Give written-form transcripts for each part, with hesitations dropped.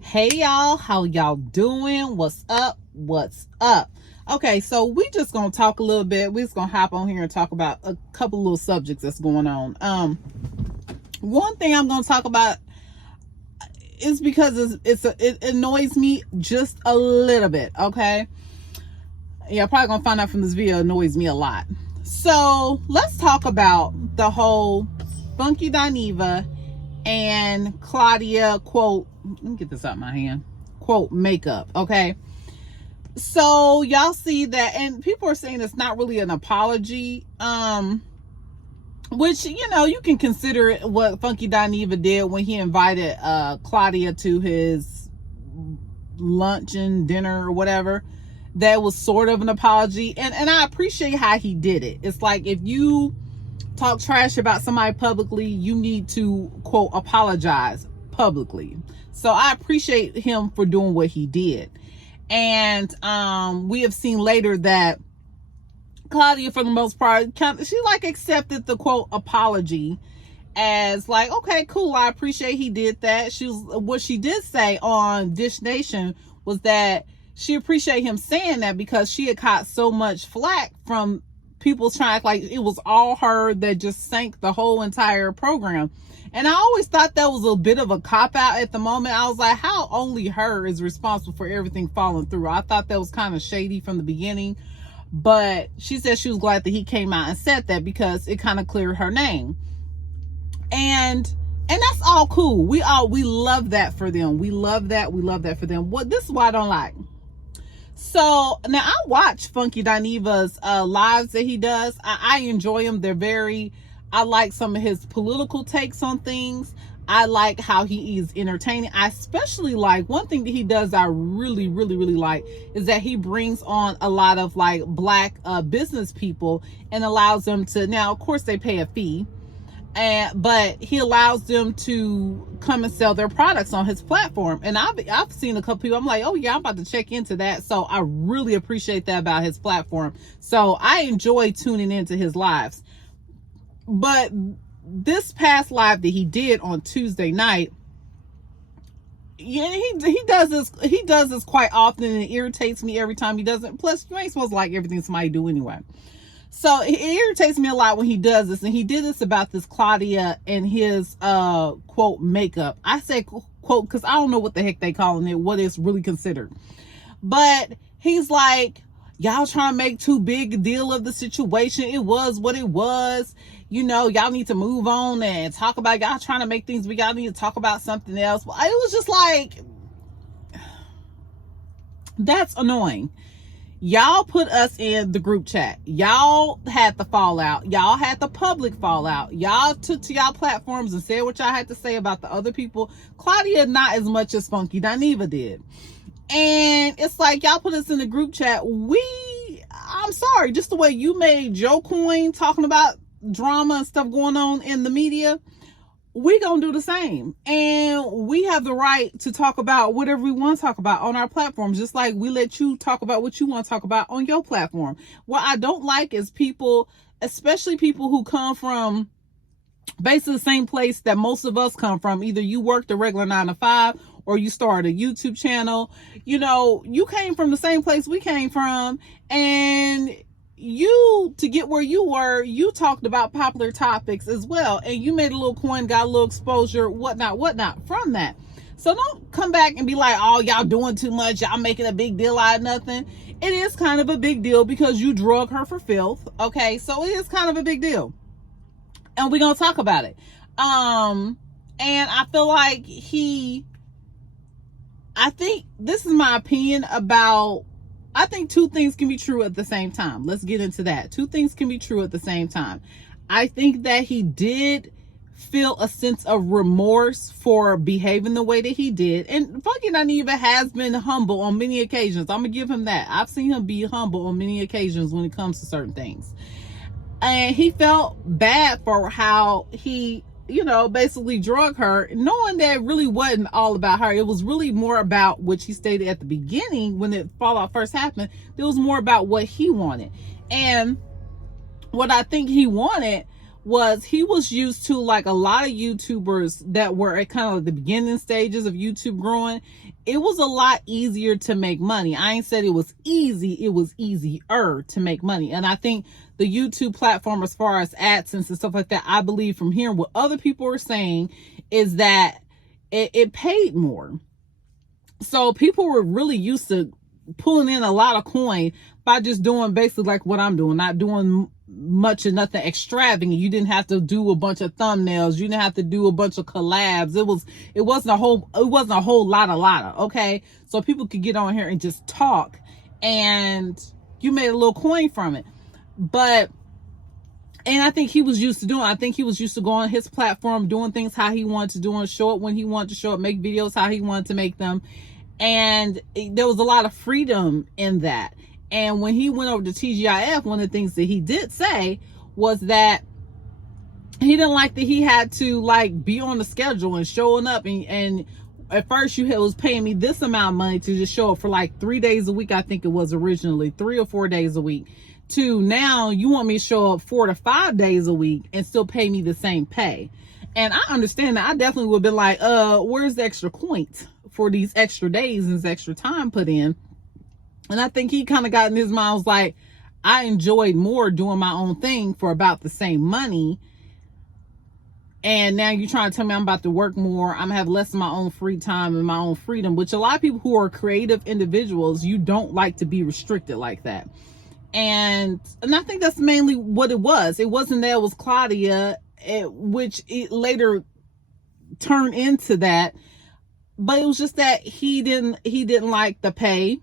Hey y'all, how y'all doing? What's up? What's up? Okay, so we just gonna talk a little bit. We just gonna hop on here and talk about a couple little subjects that's going on. One thing I'm gonna talk about is because it annoys me just a little bit. Okay, yeah, probably gonna find out from this video. It annoys me a lot. So let's talk about the whole Funky Dineva and Claudia quote. Let me get this out of my hand. Quote makeup. Okay. So y'all see that, and people are saying it's not really an apology. Which, you can consider it what Funky Dineva did when he invited Claudia to his luncheon, dinner, or whatever. That was sort of an apology, and I appreciate how he did it. It's like, if you talk trash about somebody publicly, you need to quote apologize publicly. So I appreciate him for doing what he did. And we have seen later that Claudia, for the most part, she like accepted the quote apology as like, okay, cool, I appreciate he did that. What she did say on Dish Nation was that she appreciated him saying that because she had caught so much flack from people trying to act like it was all her that just sank the whole entire program. And I always thought that was a bit of a cop-out at the moment. I was like, how only her is responsible for everything falling through? I thought that was kind of shady from the beginning. But she said she was glad that he came out and said that because it kind of cleared her name. And that's all cool. We love that for them. We love that for them. This is what I don't like. So now I watch Funky Dineva's lives that he does. I enjoy them. I like some of his political takes on things. I like how he is entertaining. I especially like one thing that he does I really, really, really like is that he brings on a lot of like black business people and allows them to, now of course they pay a fee, but he allows them to come and sell their products on his platform. And I've seen a couple people, I'm like, oh yeah, I'm about to check into that. So I really appreciate that about his platform. So I enjoy tuning into his lives. But this past live that he did on Tuesday night, yeah, he does this quite often, and it irritates me every time he does it. Plus, you ain't supposed to like everything somebody do anyway. So it irritates me a lot when he does this, and he did this about this Claudia and his quote makeup. I say quote because I don't know what the heck they calling it, what it's really considered. But he's like, y'all trying to make too big a deal of the situation. It was what it was. Y'all need to move on and talk about, y'all trying to make things, y'all need to talk about something else. Well, it was just like, that's annoying. Y'all put us in the group chat. Y'all had the fallout. Y'all had the public fallout. Y'all took to y'all platforms and said what y'all had to say about the other people. Claudia, not as much as Funky Dineva did. And it's like, y'all put us in the group chat. I'm sorry, just the way you made Joe Coin talking about drama and stuff going on in the media, we gonna do the same. And we have the right to talk about whatever we want to talk about on our platforms, just like we let you talk about what you want to talk about on your platform. What I don't like is people, especially people who come from basically the same place that most of us come from. Either you worked a regular 9 to 5 or you started a YouTube channel. You came from the same place we came from, and to get where you were, you talked about popular topics as well, and you made a little coin, got a little exposure, whatnot from that. So don't come back and be like, oh, y'all doing too much, y'all making a big deal out of nothing. It is kind of a big deal because you drug her for filth. Okay, so it is kind of a big deal, and we're gonna talk about it. And I feel like I think this is my opinion about, I think two things can be true at the same time. Let's get into that. Two things can be true at the same time. I think that he did feel a sense of remorse for behaving the way that he did. And Funky Dineva has been humble on many occasions. I'm going to give him that. I've seen him be humble on many occasions when it comes to certain things. And he felt bad for how he, basically drug her, knowing that it really wasn't all about her. It was really more about, which he stated at the beginning when the fallout first happened, it was more about what he wanted. And what I think he wanted was he was used to, like a lot of YouTubers that were at kind of the beginning stages of YouTube growing, it was a lot easier to make money. I ain't said it was easy, it was easier to make money. And I think the YouTube platform, as far as AdSense and stuff like that, I believe from hearing what other people are saying, is that it paid more. So people were really used to pulling in a lot of coin by just doing basically like what I'm doing, not doing much of nothing extravagant. You didn't have to do a bunch of thumbnails. You didn't have to do a bunch of collabs. It wasn't a whole lot. Okay. So people could get on here and just talk, and you made a little coin from it. And I think he was used to doing, I think he was used to going on his platform, doing things how he wanted to do, and show it when he wanted to show it, make videos how he wanted to make them. And there was a lot of freedom in that. And when he went over to TGIF, one of the things that he did say was that he didn't like that he had to like be on the schedule and showing up. And at first you was paying me this amount of money to just show up for like 3 days a week. I think it was originally 3 or 4 days a week, to now you want me to show up 4 to 5 days a week and still pay me the same pay. And I understand that. I definitely would have been like, where's the extra coins for these extra days and this extra time put in? And I think he kind of got in his mind, was like, I enjoyed more doing my own thing for about the same money. And now you're trying to tell me I'm about to work more, I'm gonna have less of my own free time and my own freedom, which a lot of people who are creative individuals, you don't like to be restricted like that. And I think that's mainly what it was. It wasn't that it was Claudia, which it later turned into that, but it was just that he didn't like the pay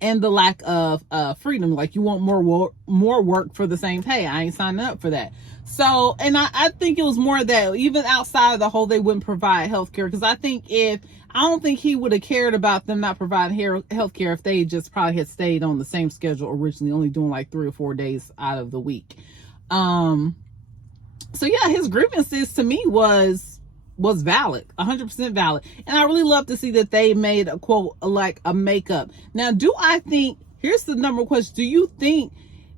and the lack of freedom. Like, you want more work for the same pay. I ain't signing up for that. So, and I think it was more that even outside of the whole, they wouldn't provide healthcare, because I don't think he would have cared about them not providing healthcare if they just probably had stayed on the same schedule originally, only doing like 3 or 4 days out of the week. So yeah, his grievances to me was valid, 100% valid. And I really love to see that they made a quote, like a makeup. Now, here's the number one question. Do you think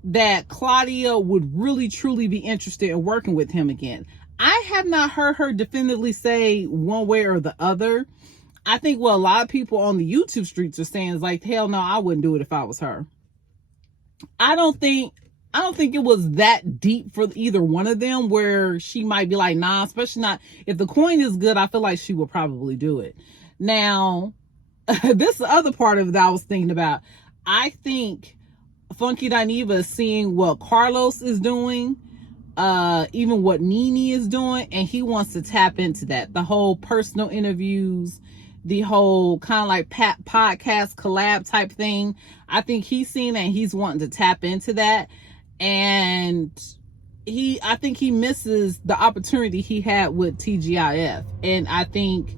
that Claudia would really truly be interested in working with him again? I have not heard her definitively say one way or the other. I think what a lot of people on the YouTube streets are saying is like, hell no, I wouldn't do it if I was her. I don't think it was that deep for either one of them where she might be like, nah, especially not if the coin is good. I feel like she would probably do it. Now, this other part of it that I was thinking about, I think Funky Dineva is seeing what Carlos is doing, even what Nene is doing, and he wants to tap into that. The whole personal interviews, the whole kind of like podcast collab type thing. I think he's seeing that, and he's wanting to tap into that. And I think he misses the opportunity he had with TGIF. And I think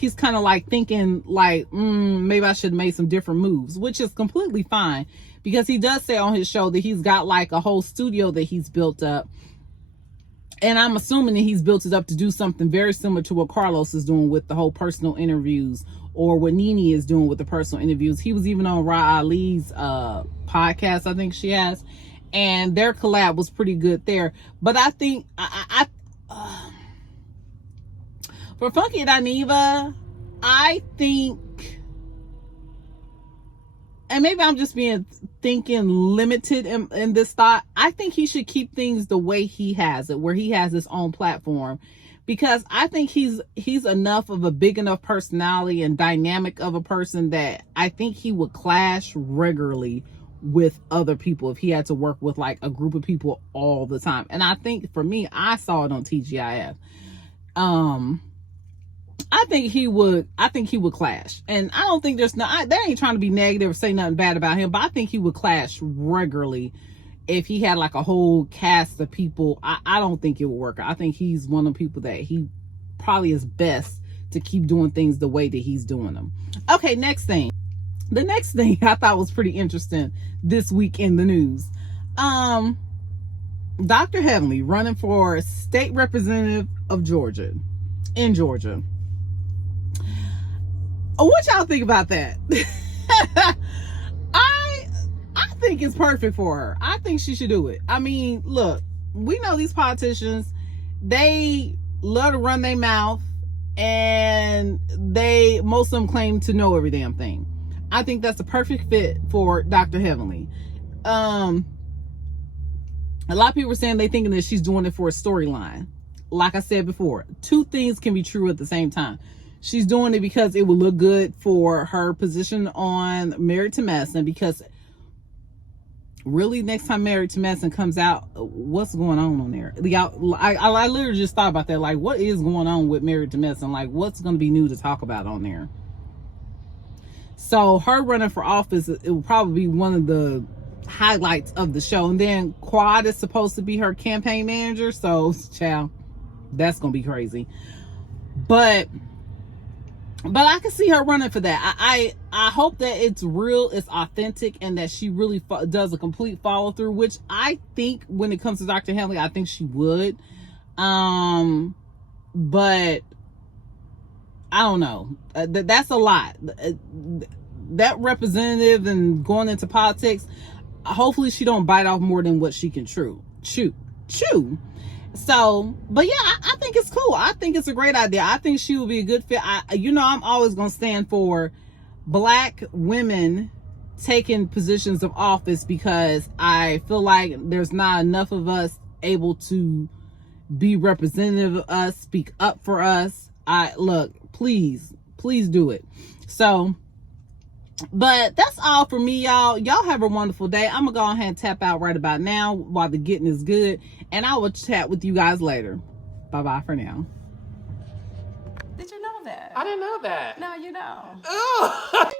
he's kind of like thinking like, maybe I should have made some different moves, which is completely fine, because he does say on his show that he's got like a whole studio that he's built up. And I'm assuming that he's built it up to do something very similar to what Carlos is doing with the whole personal interviews, or what Nene is doing with the personal interviews. He was even on Ra Ali's podcast, I think she has, and their collab was pretty good there. But I think for Funky Dineva, I think, and maybe I'm just thinking limited in this thought, I think he should keep things the way he has it, where he has his own platform, because I think he's enough of a big enough personality and dynamic of a person that I think he would clash regularly with other people if he had to work with like a group of people all the time. And I think for me, I saw it on TGIF. I think he would clash. And I don't think they ain't trying to be negative or say nothing bad about him, but I think he would clash regularly if he had like a whole cast of people. I don't think it would work. I think he's one of the people that he probably is best to keep doing things the way that he's doing them. Okay, next thing. The next thing I thought was pretty interesting this week in the news. Dr. Heavenly running for state representative of Georgia, in Georgia. What y'all think about that? I think it's perfect for her. I think she should do it. I mean, look, we know these politicians, they love to run their mouth, and most of them claim to know every damn thing. I think that's a perfect fit for Dr. Heavenly. A lot of people are saying they thinking that she's doing it for a storyline. Like I said before, two things can be true at the same time. She's doing it because it will look good for her position on Married to Medicine, because really, next time Married to Medicine comes out, what's going on there? I literally just thought about that. Like, what is going on with Married to Medicine? Like, what's going to be new to talk about on there? So her running for office, it will probably be one of the highlights of the show. And then Quad is supposed to be her campaign manager. So, child, that's going to be crazy. But I can see her running for that. I hope that it's real, it's authentic, and that she really does a complete follow through, which I think when it comes to Dr. Henley, I think she would. But I don't know. That's a lot. That representative and going into politics, hopefully she don't bite off more than what she can chew. So, but yeah, I think it's cool. I think it's a great idea. I think she will be a good fit. I'm always going to stand for Black women taking positions of office, because I feel like there's not enough of us able to be representative of us, speak up for us. Please do it. So, but that's all for me, y'all. Y'all have a wonderful day. I'm gonna go ahead and tap out right about now while the getting is good, and I will chat with you guys later. Bye bye for now. Did you know that? I didn't know that. Now you know. Ugh.